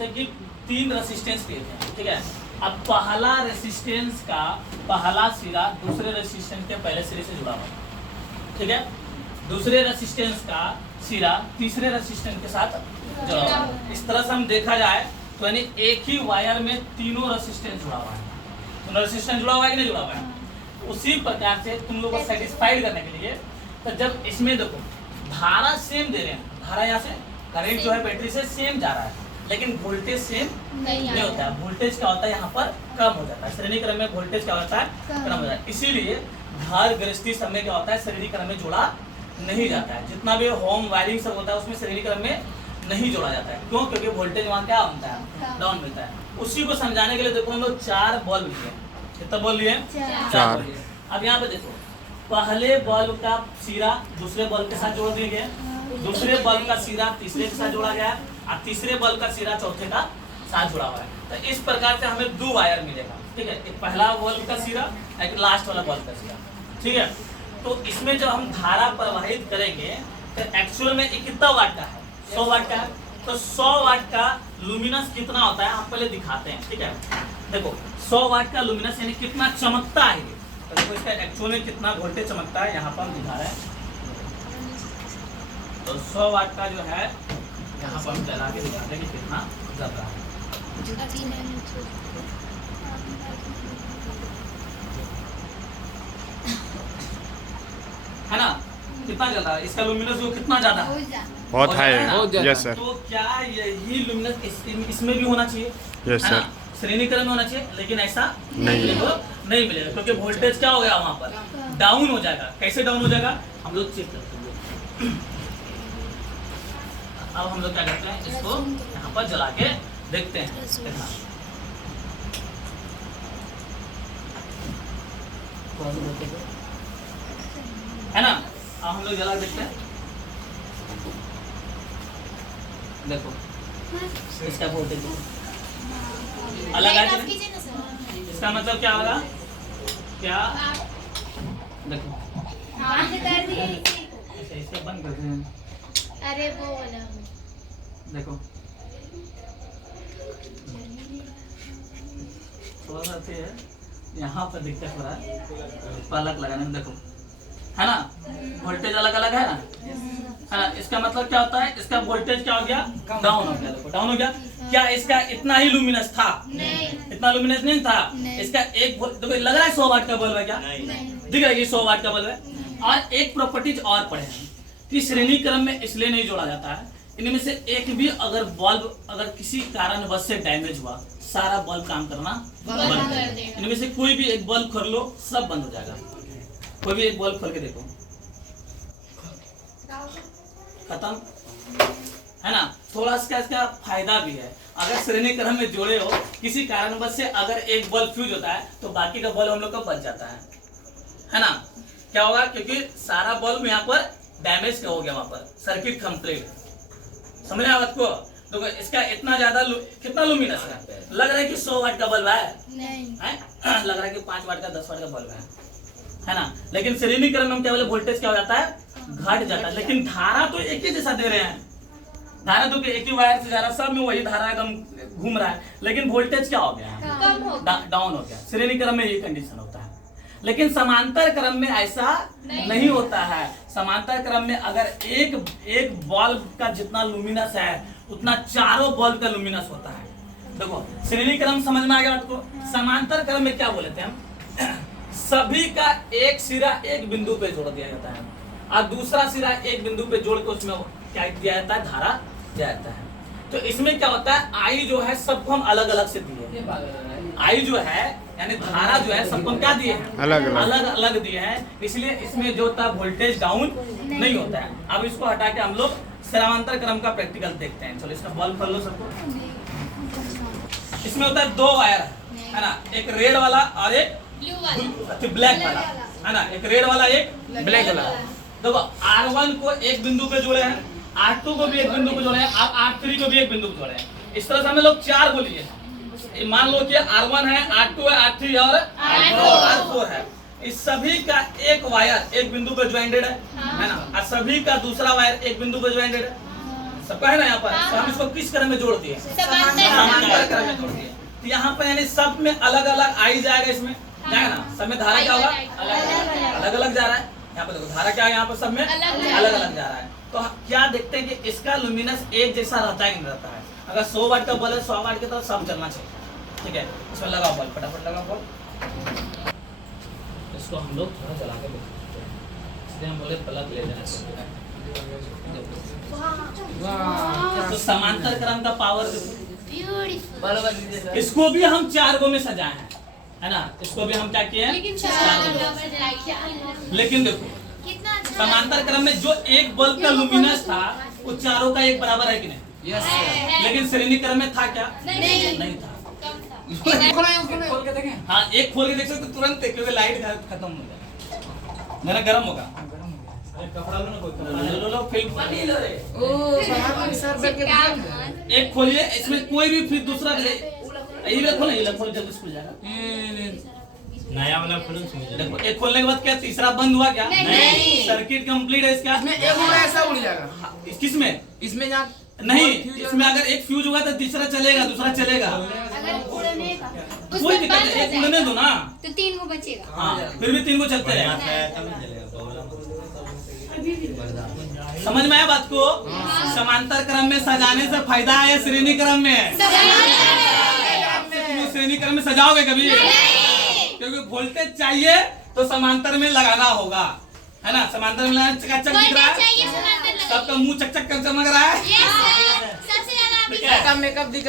थे कि 3 रेसिस्टेंस दिए थे, ठीक है। अब पहला रेसिस्टेंस का पहला सिरा दूसरे रेसिस्टेंस के पहले सिरे से जुड़ा हुआ है, ठीक है। दूसरे रेसिस्टेंस का सिरा तीसरे रेसिस्टेंस के साथ जुड़ा हुआ है। इस तरह से हम देखा जाए तो यानी एक ही वायर में तीनों रेसिस्टेंस जुड़ा हुआ है। तो रेसिस्टेंस जुड़ा हुआ है कि नहीं जुड़ा हुआ है। उसी प्रकार से तुम लोग को सेटिस्फाइड करने के लिए, तो जब इसमें देखो धारा सेम दे रहे हैं, धारा यहाँ से करंट जो है बैटरी से सेम जा रहा है, लेकिन वोल्टेज सेम नहीं होता है। वोल्टेज क्या होता है यहाँ पर कम हो जाता है। श्रेणी क्रम में वोल्टेज क्या होता है कम हो जाता है। इसीलिए घर गृहस्थी सब में क्या होता है श्रेणी क्रम में जोड़ा नहीं जाता है। जितना भी होम वायरिंग सब होता है उसमें श्रेणी क्रम में नहीं जोड़ा जाता है। क्यों? क्योंकि वोल्टेज वहाँ क्या होता है डाउन मिलता है। उसी को समझाने के लिए देखो हम लोग 4 बल्ब लिए। कितना बल्ब लिए? 4 बल्ब लिए। अब यहाँ पे देखो पहले बल्ब का सिरा दूसरे बल्ब के साथ जोड़ दिए गए, दूसरे बल्ब का सिरा तीसरे के साथ जोड़ा गया और तीसरे बल्ब का सिरा चौथे का साथ जुड़ा हुआ है। तो इस प्रकार से हमें 2 वायर मिलेगा, ठीक है। एक पहला बल्ब का सिरा, एक लास्ट वाला बल्ब का सिरा, ठीक है। तो इसमें जब हम धारा प्रवाहित करेंगे तो एक्चुअल में कितना वाट का है? 100 वाट का है। तो 100 वाट का लुमिनस कितना होता है हम पहले दिखाते हैं, ठीक है। देखो 100 वाट का लुमिनस यानी कितना चमकता है ये। तो देखो इसका एक्चुअल में कितना वोल्टेज चमकता है यहाँ पर हम दिखा रहे हैं। तो 100 वाट का जो है यहाँ पर हम चला के दिखाते हैं कि कितना जल रहा है। है ना, कितना जल रहा है? इसका लुमिनस जो कितना ज्यादा है, बहुत हाई है है। Yes sir. तो क्या यही लुमिनस इसमें भी होना चाहिए? Yes sir. श्रेणी क्रम में होना चाहिए, लेकिन ऐसा नहीं नहीं मिलेगा क्योंकि वोल्टेज क्या हो गया वहाँ पर डाउन हो जाएगा। कैसे डाउन हो जाएगा हम लोग चेक करते हैं। अब हम लोग क्या करते हैं इसको यहाँ पर जला के देखते हैं। है ना, अब हम लोग जला के देखते हैं। देखो इसका वोल्टेज अलग है कि नहीं? इसका मतलब क्या होगा? क्या देखो इसे बंद करते हैं। अरे वो वाला देखो थोड़ा सा है यहाँ पर दिक्कत हो रहा है पलक लगाने में। देखो है ना, वोल्टेज अलग अलग है ना। इसका मतलब क्या होता है? इसका वोल्टेज क्या हो गया? डाउन हो गया। देखो डाउन हो गया। क्या इसका इतना ही लुमिनस था? नहीं, इतना लुमिनस नहीं था। इसका एक देखो लग रहा है 100 वाट का बल्ब है क्या? दिख रहा है कि 100 वाट का बल्ब है। और एक प्रॉपर्टीज और पढ़े हैं कि श्रेणी क्रम में इसलिए नहीं जोड़ा जाता है, इनमें से एक भी अगर बल्ब अगर किसी कारणवश से डैमेज हुआ सारा बल्ब काम करना बंद कर देगा। इनमें से कोई भी एक बल्ब खोल लो सब बंद हो जाएगा। कोई भी एक बल्ब खोल के देखो खत्म, है ना। थोड़ा सा इसका फायदा भी है। अगर श्रेणी क्रम में जोड़े हो किसी कारणवश से अगर एक बल्ब फ्यूज होता है तो बाकी का बल्ब हम लोग का बच जाता है ना। क्या होगा? क्योंकि सारा बल्ब यहाँ पर डैमेज हो गया, वहां पर सर्किट कंप्लीट। समझ रहे बात को? तो इसका इतना ज्यादा कितना लुमिनस है? लग रहा है कि 100 वाट का बल्ब है, नहीं है? लग रहा है कि 5 वाट का 10 वाट का बल्ब है ना। लेकिन श्रेणी क्रम में हम क्या बोले वोल्टेज क्या हो जाता है? घट जाता है। लेकिन धारा तो एक ही जैसा दे रहे हैं। धारा तो एक ही वायर से जा रहा, सब में वही धारा एकदम घूम रहा है, लेकिन वोल्टेज क्या हो गया? डाउन हो गया। श्रेणी क्रम में ये कंडीशन होता है। लेकिन समांतर क्रम में ऐसा नहीं होता है। समांतर क्रम में अगर एक बल्ब का जितना लुमिनस है उतना चारों बल्ब का लुमिनस होता है। देखो श्रेणी क्रम समझ में आ गया आपको? समांतर क्रम में क्या बोले थे हम? सभी का एक सिरा एक बिंदु पे जोड़ दिया जाता है और दूसरा सिरा एक बिंदु पे जोड़ के उसमें क्या दिया जाता है? धारा दिया जाता है। तो इसमें क्या होता है? आई जो है सबको हम अलग अलग से दिए। आई जो है यानी धारा जो है सबको क्या दिए हैं? अलग अलग दिए हैं। इसलिए इसमें जो होता है वोल्टेज डाउन नहीं होता है। अब इसको हटा के हम लोग समांतर क्रम का प्रैक्टिकल देखते हैं। चलो इसका बल्ब खोल लो सबको। इसमें होता है 2 वायर है ना, एक रेड वाला और एक ब्लैक वाला, है ना। एक रेड वाला एक ब्लैक वाला। देखो R1 को एक बिंदु पे जोड़े हैं, R2 को भी एक बिंदु पे जोड़े हैं, और R3 को भी एक बिंदु पे जोड़े हैं। इस तरह से हमें लोग 4 को लिए हैं। मान लो कि R1 है, R2 है, R3 और R4 है। इस सभी का एक वायर एक बिंदु पे ज्वाइंटेड है ना, और सभी का दूसरा वायर एक बिंदु पे ज्वाइंटेड है। सबका है ना यहाँ पर। तो हम इसको किस क्रम में जोड़ दिए? क्रम में जोड़ दिया, तो यहाँ पर यानी सब में अलग अलग आई जाएगा, इसमें जाएगा ना, सब में धारा क्या होगा, अलग अलग जा रहा है। यहाँ पर देखो धारा क्या है, यहाँ पर सब में अलग अलग जा रहा है। तो क्या देखते हैं कि इसका लुमिनस एक जैसा रहता है कि नहीं रहता है। अगर 100 वाट का बल्ब है 100 वाट की तरफ सब चलना चाहिए, ठीक है। इसमें लगाओ बल्ब, फटाफट लगाओ बल्ब। इसको हम लोग थोड़ा जला के देखते हैं, इसलिए हम बोले प्लग ले लेना चाहिए। तो समांतर क्रम का पावर इसको भी हम 4 गो में सजाए हैं, है ना। इसको भी हम क्या किए हैं, लेकिन देखो समांतर क्रम में जो एक बल्ब का लुमिनस था वो चारों का एक बराबर है कि नहीं? यस। लेकिन श्रेणी क्रम में था क्या? नहीं था। खोल के देखें। हाँ, एक खोल के देख सकते तुरंत, क्योंकि लाइट खत्म हो जाए, मेरा गर्म होगा। कपड़ा लो ना, कोई लो फिल्म एक खोलिए, इसमें कोई भी फिर दूसरा ये खोल जल्दी खुल जाएगा। नया वाला खोलो। देखो एक खोलने के बाद क्या तीसरा बंद हुआ क्या? नहीं। सर्किट कंप्लीट है इसका। इसमें एक उड़ा ऐसा उड़ जाएगा। किसमें? इसमें जहाँ नहीं, इसमें अगर एक फ्यूज होगा तो तीसरा चलेगा, दूसरा चलेगा, कोई दिक्कत नहीं, एक उड़ने दो ना, तो 3 को बचेगा। हाँ, फिर भी 3 को चलते रहे। समझ में आया बात को? समांतर क्रम में सजाने से फायदा है श्रेणी क्रम में? तुम श्रेणी क्रम में सजाओगे कभी? क्योंकि वोल्टेज चाहिए तो समांतर में लगाना होगा, है ना। समांतर में लगाना चकाचक दिख रहा है, सबका मुंह चकचक कर चमक रहा है, सबसे ज्यादा मेकअप दिख रहा है।